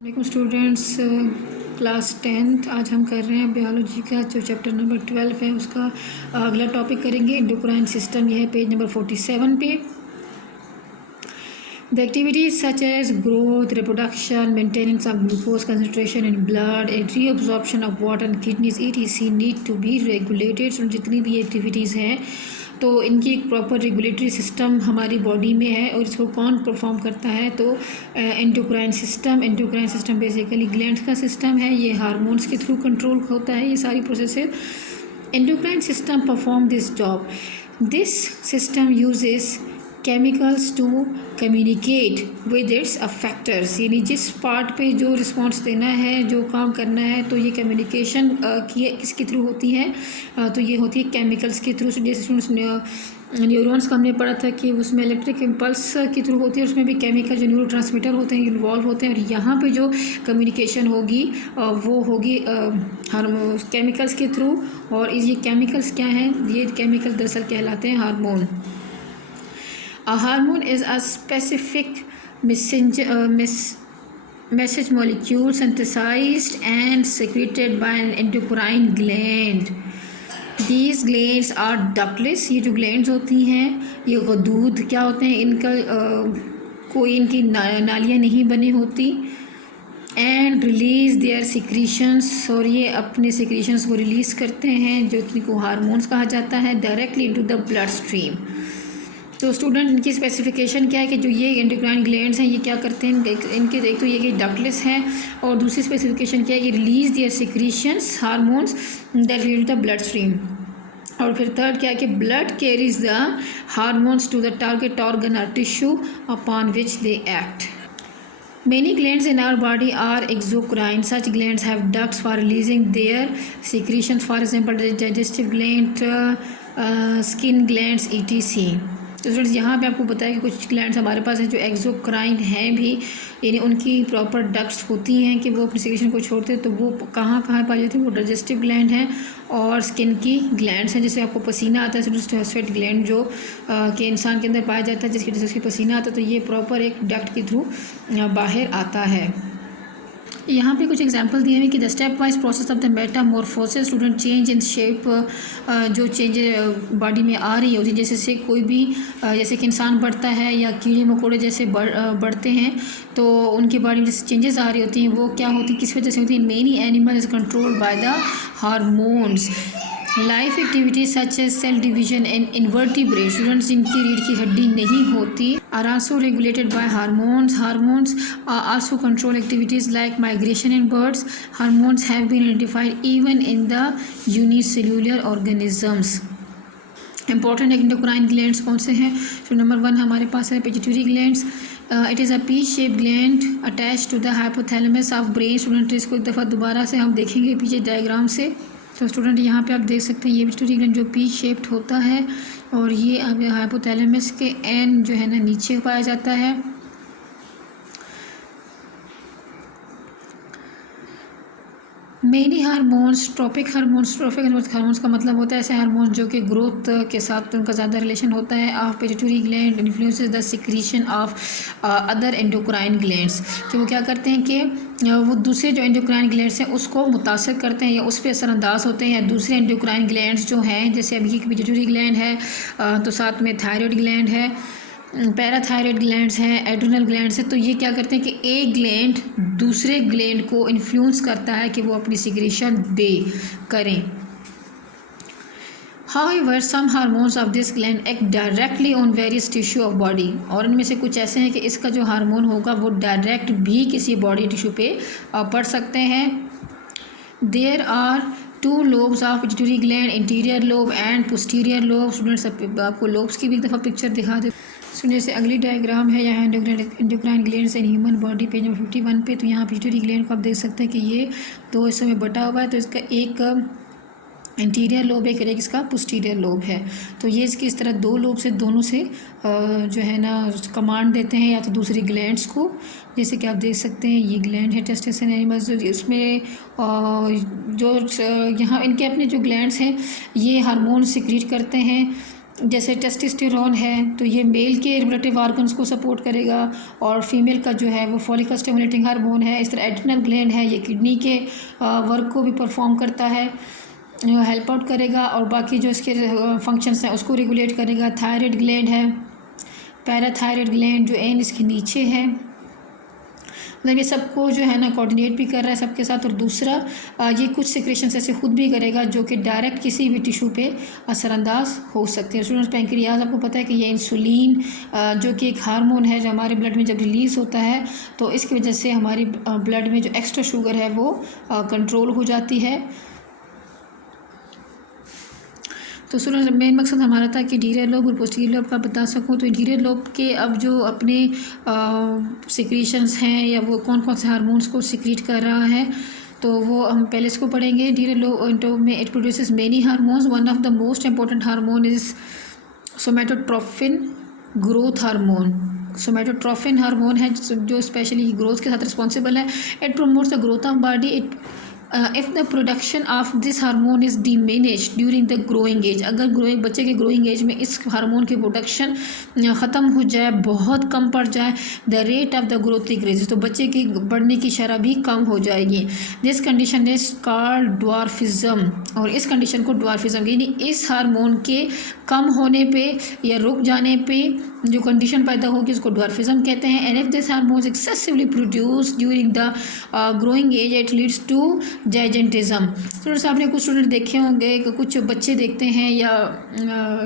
वालेकुम students, class 10th आज हम कर रहे हैं बायोलॉजी का जो चैप्टर नंबर 12 है उसका अगला टॉपिक करेंगे एंडोक्राइन सिस्टम। यह है पेज नंबर 47 पे। The activities such as growth, reproduction, maintenance of glucose concentration in blood and reabsorption of water and kidneys ETC need to be regulated. So जितनी भी activities हैं तो इनकी एक प्रॉपर रेगुलेटरी सिस्टम हमारी बॉडी में है और इसको कौन परफॉर्म करता है तो एंडोक्राइन सिस्टम बेसिकली ग्लैंड्स का सिस्टम है। ये हार्मोन्स के थ्रू कंट्रोल होता है ये सारी processes. Endocrine system perform this job. This system uses chemicals to communicate with its effectors, यानी जिस पार्ट पे जो रिस्पॉन्स देना है, जो काम करना है, तो ये कम्युनिकेशन किसके थ्रू होती है तो ये होती है केमिकल्स के थ्रू। जैसे न्यूरॉन्स का हमने पढ़ा था कि उसमें इलेक्ट्रिक इम्पल्स के थ्रू होती है, उसमें भी केमिकल जो न्यूरो ट्रांसमीटर होते हैं इन्वॉल्व होते हैं, और यहाँ पे जो कम्युनिकेशन होगी वो होगी केमिकल्स के थ्रू। और ये केमिकल्स क्या हैं? ये केमिकल दरअसल कहलाते हैं hormone. A hormone is a specific message molecule synthesized and secreted by an endocrine gland. These glands are ductless। ये जो glands होती हैं ये गदूद क्या होते हैं, इनका कोई इनकी नालियाँ नहीं बनी होती। एंड रिलीज देयर सिक्रीशंस, और ये अपने सिक्रीशंस को रिलीज़ करते हैं जो कि को हार्मोन्स कहा जाता है, directly into the blood stream. तो स्टूडेंट इनकी स्पेसिफिकेशन क्या है कि जो ये एंडोक्राइन ग्लैंड्स हैं ये क्या करते हैं, इनके एक तो ये कि डक्टलेस हैं, और दूसरी स्पेसिफिकेशन क्या है कि release their secretions hormones that lead to the blood stream. और फिर थर्ड क्या है कि blood carries the hormones to the target organ और tissue upon which they act. Many glands in our body are exocrine. Such glands have ducts for releasing their secretions. For example, the digestive gland, skin glands, etc. तो students यहाँ पे आपको बताया कि कुछ glands हमारे पास हैं जो एक्सोक्राइन हैं भी, यानी उनकी प्रॉपर डक्ट्स होती हैं कि वो अपनी सिक्रेशन को छोड़ते हैं। तो वो कहाँ कहाँ पाई जाती है? वो डाइजेस्टिव ग्लैंड हैं और स्किन की ग्लैंड्स हैं। जैसे आपको पसीना आता है स्वेट ग्लैंड जो कि इंसान के अंदर पाया जाता है, जिसकी वजह से उसके पसीना आता है, तो ये प्रॉपर एक डक्ट के थ्रू बाहर आता है। यहाँ पे कुछ एग्जांपल दिए हैं कि the step wise process of the Metamorphosis, student change in shape, जो चेंज बॉडी में आ रही होती है, जैसे से कोई भी जैसे कि इंसान बढ़ता है या कीड़े मकोड़े जैसे बढ़ते हैं तो उनकी बॉडी में जैसे चेंजेस आ रही होती हैं, वो क्या होती है, किस वजह से होती है? Many animal is controlled by the hormones. Life activities such as cell division and invertebrate, students जिनकी रीढ़ की हड्डी नहीं होती, are also regulated by hormones. Hormones also control activities like migration in birds. Hormones have been identified even in the unicellular organisms. Important endocrine glands कौन से हैं? तो नंबर 1 हमारे पास है pituitary glands. It is a P shape gland attach to the hypothalamus of brain. Student इसको एक दफ़ा दोबारा से हम देखेंगे पीछे डायग्राम से। तो स्टूडेंट यहाँ पे आप देख सकते हैं ये पिट्यूटरी ग्लैंड जो पी शेप्ड होता है, और ये अब हाइपोथैलेमस के एंड जो है ना नीचे पाया जाता है। मेनी हार्मोन्स, ट्रॉपिक हार्मोन्स का मतलब होता है ऐसे हार्मोन्स जो कि ग्रोथ के साथ उनका ज़्यादा रिलेशन होता है। Of pituitary gland influences the secretion of other endocrine glands, कि वो क्या करते हैं कि वो दूसरे जो एंडोक्राइन ग्लैंड्स हैं उसको मुतासर करते हैं या उस पर असरअंदाज होते हैं, या दूसरे एंडोक्राइन ग्लैंड्स जो हैं, जैसे अभी एक पिट्यूटरी ग्लैंड है तो साथ में थायराइड ग्लैंड है, पैराथायराइड ग्लैंड्स हैं, एड्रिनल ग्लैंड्स हैं। तो ये क्या करते हैं कि एक ग्लैंड दूसरे ग्लैंड को इन्फ्लुएंस करता है कि वो अपनी सिक्रीशन करें। However, some hormones of this gland act directly on various tissue of body, और इनमें से कुछ ऐसे हैं कि इसका जो हार्मोन होगा वो डायरेक्ट भी किसी बॉडी टिश्यू पे पड़ सकते हैं। There are 2 lobes of pituitary gland, interior lobe and posterior lobe। Students आपको लोब्स की भी एक दफ़ा पिक्चर दिखा दे। सुन जैसे अगली डायग्राम है यहाँ endocrine glands in human body page number 51 पे। तो यहाँ पिट्यूटरी ग्लैंड को आप देख सकते हैं कि ये 2 हिस्सों में बटा हुआ है। तो इसका एक इंटीरियर लोब है, एक इसका पोस्टीरियर लोब है। तो ये इसकी इस तरह 2 लोब से दोनों से जो है ना कमांड देते हैं या तो दूसरी ग्लैंड्स को। जैसे कि आप देख सकते हैं ये ग्लैंड है टेस्टोस्टेरोन एनिमल्स, जो इसमें जो यहाँ इनके अपने जो ग्लैंड्स हैं ये हार्मोन सिक्रीट करते हैं जैसे टेस्टोस्टेरोन है तो ये मेल के रिप्रोडक्टिव ऑर्गन्स को सपोर्ट करेगा, और फीमेल का जो है वो फॉलिकल स्टिमुलेटिंग हार्मोन है। इस तरह एड्रिनल ग्लैंड है, ये किडनी के वर्क को भी परफॉर्म करता है, हेल्प आउट करेगा, और बाकी जो इसके फंक्शंस हैं उसको रेगुलेट करेगा। थायराइड ग्लैंड है, पैराथायराइड ग्लैंड जो एन इसके नीचे है, मतलब ये सबको जो है ना कोऑर्डिनेट भी कर रहा है सबके साथ। और दूसरा ये कुछ सिक्रेशंस ऐसे खुद भी करेगा जो कि डायरेक्ट किसी भी टिश्यू पे असरअंदाज हो सकते हैं। स्टूडेंट्स, पैंक्रियाज आपको पता है कि ये इंसुलिन जो कि एक हार्मोन है जो हमारे ब्लड में जब रिलीज़ होता है तो इसकी वजह से हमारी ब्लड में जो एक्स्ट्रा शुगर है वो कंट्रोल हो जाती है। तो स्टूडेंट्स, मेन मकसद हमारा था कि इंटीरियर लोब और पोस्टीरियर लोब का बता सकूँ। तो इंटीरियर लोब के अब जो अपने सिक्रीशंस हैं या वो कौन कौन से हार्मोन्स को सिक्रीट कर रहा है तो वो हम पहले इसको पढ़ेंगे। इंटीरियर लोब में it produces many hormones. One of the most important hormone is somatotropin growth hormone. Somatotropin hormone है जो स्पेशली ग्रोथ के साथ रिस्पॉन्सिबल है। It promotes the growth of body. If the production of this hormone is diminished during the growing age, अगर बच्चे के growing as में इस हार्मोन की प्रोडक्शन ख़त्म हो जाए, बहुत कम पड़ जाए, the rate of the growth decreases, तो बच्चे की बढ़ने की शरह भी कम हो जाएगी। This condition is called dwarfism, और इस कंडीशन को ड्वार्फिज्म यानी इस हार्मोन के कम होने पे या रुक जाने पे जो कंडीशन पैदा होगी उसको ड्वार्फिज्म कहते हैं। And if this hormone excessively produce during the growing age it leads to gigantism. Students, आपने कुछ स्टूडेंट देखे होंगे कि कुछ बच्चे देखते हैं या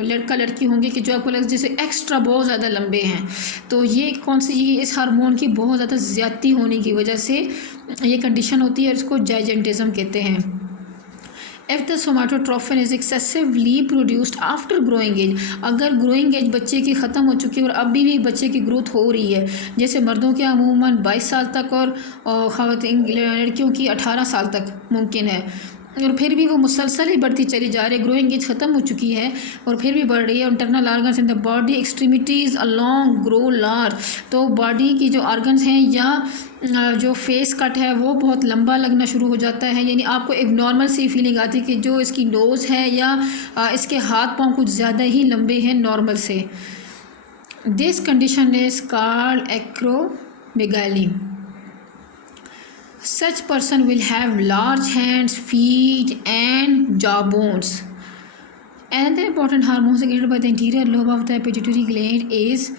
लड़का लड़की होंगे कि जो आपको लगे जैसे एक्स्ट्रा बहुत ज़्यादा लंबे हैं, तो ये कौन सी इस हार्मोन की बहुत ज़्यादा ज़्यादती होने की वजह से ये कंडीशन होती है, इसको जाइजेंटिज्म कहते हैं। If the somatotropin is excessively produced after growing age, अगर ग्रोइंग एज बच्चे की ख़त्म हो चुकी है और अभी भी बच्चे की ग्रोथ हो रही है, जैसे मर्दों के अमूमन 22 साल तक और लड़कियों की 18 साल तक मुमकिन है, और फिर भी वो मुसलसल ही बढ़ती चली जा रही है, ग्रोइंग एज ख़त्म हो चुकी है और फिर भी बढ़ रही है। Internal organs in the body extremities along grow large, तो बॉडी की जो ऑर्गन्स हैं या जो फेस कट है वो बहुत लंबा लगना शुरू हो जाता है, यानी आपको एक नॉर्मल सी फीलिंग आती है कि जो इसकी नोज़ है या इसके हाथ पाँव कुछ ज़्यादा ही लंबे हैं नॉर्मल से। This condition is called acromegaly. Such person will have large hands, feet and jawbones. Another important hormone secreted by the anterior lobe of the pituitary gland is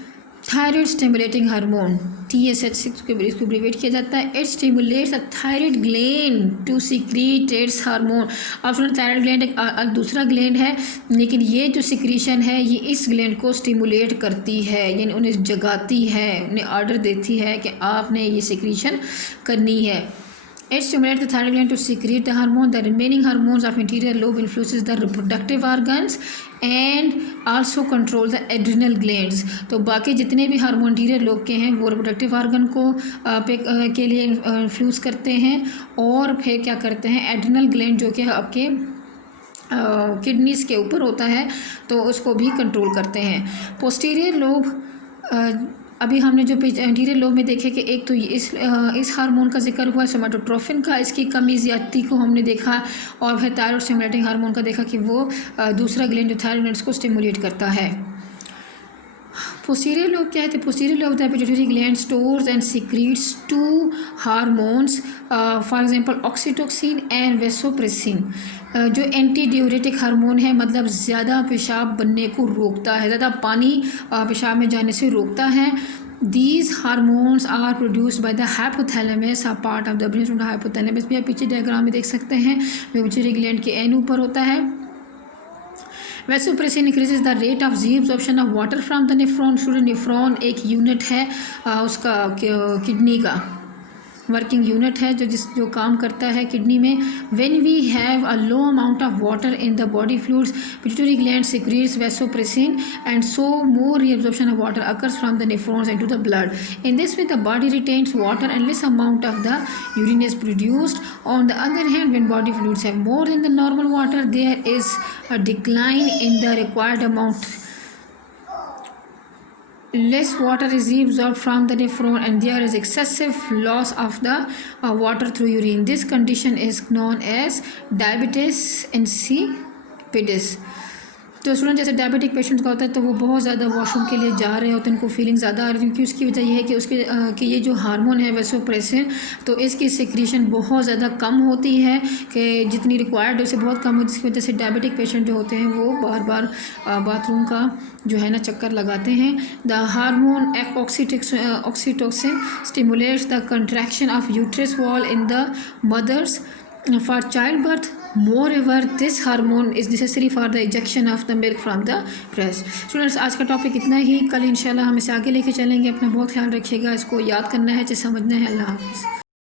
thyroid stimulating hormone, TSH इसको abbreviate किया जाता है। It stimulates the thyroid gland to secrete its hormone। अब सुनो, thyroid gland एक दूसरा gland है, लेकिन ये जो सिक्रीशन है ये इस ग्लैंड को स्टिमुलेट करती है, यानी उन्हें जगाती है, उन्हें ऑर्डर देती है कि आपने ये सिक्रीशन करनी है। It stimulates the thyroid gland to secrete the hormone. The remaining hormones of anterior lobe influences the reproductive organs and also control the adrenal glands। तो बाकी जितने भी हार्मोन इंटीरियर लोब के हैं वो रिप्रोडक्टिव ऑर्गन को के लिए इन्फ्लुएंस करते हैं, और फिर क्या करते हैं एड्रिनल ग्लैंड जो कि आपके किडनीज़ के ऊपर होता है तो उसको भी कंट्रोल करते हैं। पोस्टीरियर लोब, अभी हमने जो इंटीरियर लोब में देखे कि एक तो इस हार्मोन का जिक्र हुआ सोमेटोट्रोपिन का, इसकी कमी ज़्यादती को हमने देखा, और फिर थायराइड स्टिमुलेटिंग हार्मोन का देखा कि वो दूसरा ग्लैंड जो थायराइड को स्टिमुलेट करता है। पोस्टीरियर लोब क्या है? Posterior lobe the pituitary gland stores and secrets to hormones, for example oxytocin and vasopressin, जो एंटी डियूरेटिक हार्मोन है, मतलब ज़्यादा पेशाब बनने को रोकता है, ज़्यादा पानी पेशाब में जाने से रोकता है। These hormones are produced by the hypothalamus, a part of the brain from the hypothalamus भी आप पीछे डायग्राम में देख सकते हैं, जो पिट्यूटरी ग्लैंड के एन ऊपर होता है। Vasopressin increases the rate of reabsorption of water from the nephron. Student, nephron एक यूनिट है उसका किडनी का वर्किंग यूनिट है जो काम करता है किडनी में। When we have a low amount of water in the body fluids, pituitary gland secretes vasopressin and so more reabsorption of water occurs from the nephrons into the blood. In this way the body retains water and less amount of the urine is produced. On the other hand, when body fluids have more than the normal water, there is a decline in the required amount. Less water is reabsorbed from the nephron and there is excessive loss of the water through urine. This condition is known as diabetes insipidus. तो student जैसे diabetic patient का होता है तो वो बहुत ज़्यादा washroom के लिए जा रहे होते हैं, उनको फीलिंग ज़्यादा आ रही है, क्योंकि उसकी वजह ये है कि उसके कि ये जो हार्मोन है वैसोप्रेसिन, तो इसकी सिक्रीशन बहुत ज़्यादा कम होती है कि जितनी रिक्वायर्ड है उससे बहुत कम होती है, जिसकी वजह से डायबिटिक पेशेंट जो होते हैं वो बार बार बाथरूम का जो है ना चक्कर लगाते हैं। The hormone oxytocin stimulates the contraction of uterus wall in the mother's for childbirth. Moreover, this hormone is necessary for the ejection of the milk from the breast. Students आज का टॉपिक इतना ही, कल इंशाल्लाह हम इसे आगे लेके चलेंगे। अपना बहुत ख्याल रखिएगा, इसको याद करना है, समझना है। अल्लाह हाफ़िज़।